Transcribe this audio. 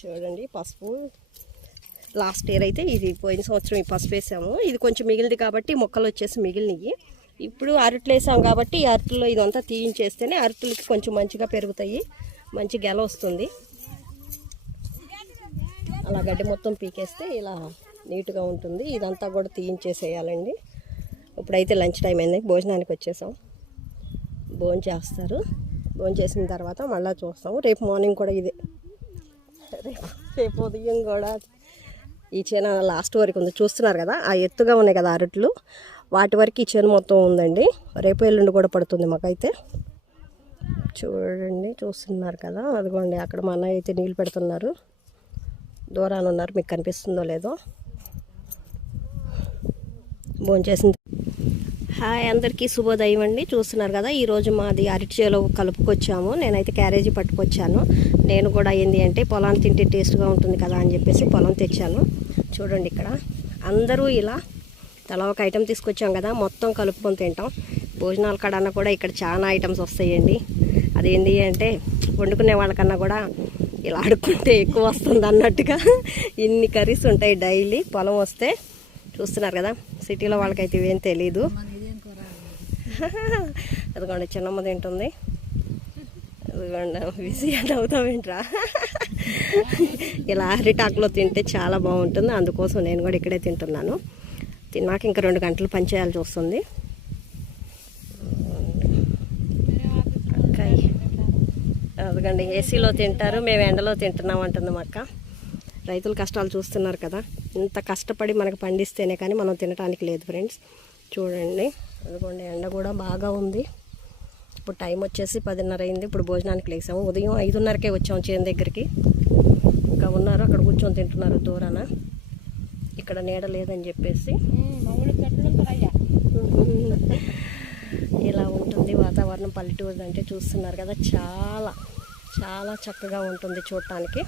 చూడండి పసుపు last year అయితే ఇది పోయిన సంవత్సరం ఈ పసుపు వేసాము. ఇది కొంచెం మిగిలింది కాబట్టి మొక్కలు వచ్చేసి మిగిలినవి. ఇప్పుడు అరట్లు వేసాం కాబట్టి ఈ అరట్లో ఇదంతా తీయించేస్తేనే అరట్లకి కొంచెం మంచిగా పెరుగుతాయి, మంచి గెల వస్తుంది. అలా గడ్డి మొత్తం పీకేస్తే ఇలా నీట్గా ఉంటుంది. ఇదంతా కూడా తీయించేసేయాలండి. ఇప్పుడైతే లంచ్ టైం అయింది, భోజనానికి వచ్చేసాం. భోజనం చేస్తారు. భోజనం చేసిన తర్వాత మళ్ళీ చూస్తాము. రేపు మార్నింగ్ కూడా ఇదే, రేపు ఉదయం కూడా ఈ చేను లాస్ట్ వరకు ఉంది. చూస్తున్నారు కదా ఆ ఎత్తుగా ఉన్నాయి కదా అరట్లు, వాటి వరకు ఈ చేను మొత్తం ఉందండి. రేపు ఎల్లుండి కూడా పడుతుంది మాకైతే. చూడండి చూస్తున్నారు కదా, అదిగోండి అక్కడ మా అన్నయ్య అయితే నీళ్ళు పెడుతున్నారు. దూరాన ఉన్నారు, మీకు కనిపిస్తుందో లేదో. భోంచేసింది. హాయ్ అందరికీ శుభోదయం అండి. చూస్తున్నారు కదా ఈరోజు మాది అరటి చేలో కలుపుకొచ్చాము. నేనైతే క్యారేజీ పట్టుకొచ్చాను. నేను కూడా ఏంది అంటే పొలాన్ని తింటే టేస్ట్గా ఉంటుంది కదా అని చెప్పేసి పొలం తెచ్చాను. చూడండి ఇక్కడ అందరూ ఇలా తలా ఒక ఐటెం తీసుకొచ్చాం కదా, మొత్తం కలుపుకొని తింటాం. భోజనాల కడన్నా కూడా ఇక్కడ చాలా ఐటమ్స్ వస్తాయండి. అదేంటి అంటే వండుకునే వాళ్ళకన్నా కూడా ఇలా ఆడుకుంటే ఎక్కువ వస్తుంది అన్నట్టుగా ఇన్ని కర్రీస్ ఉంటాయి డైలీ పొలం వస్తే. చూస్తున్నారు కదా, సిటీలో వాళ్ళకైతే ఇవేం తెలీదు. అదిగోండి చిన్నమ్మ తింటుంది. అదిగోండి బిజీ అని అవుతామేంట్రా. ఇలా అరిటాకులో తింటే చాలా బాగుంటుంది, అందుకోసం నేను కూడా ఇక్కడే తింటున్నాను. తిన్నాక ఇంకా 2 గంటలు పని చేయాల్సి వస్తుంది. అదిగండి ఏసీలో తింటారు, మేము ఎండలో తింటున్నాం అంటుంది మా అక్క. రైతుల కష్టాలు చూస్తున్నారు కదా, ఇంత కష్టపడి మనకు పండిస్తేనే కానీ మనం తినడానికి లేదు ఫ్రెండ్స్. చూడండి అదిగోండి ఎండ కూడా బాగా ఉంది. ఇప్పుడు టైం వచ్చేసి 10:30 అయింది. ఇప్పుడు భోజనానికి లేసాము. ఉదయం 5:30కే వచ్చాము చేను దగ్గరికి. ఇంకా ఉన్నారు అక్కడ కూర్చొని తింటున్నారు దూరాన. ఇక్కడ నీడ లేదని చెప్పేసి ఇలా ఉంటుంది వాతావరణం. పల్లెటూరు అంటే చూస్తున్నారు కదా, చాలా చాలా చక్కగా ఉంటుంది చూడటానికి.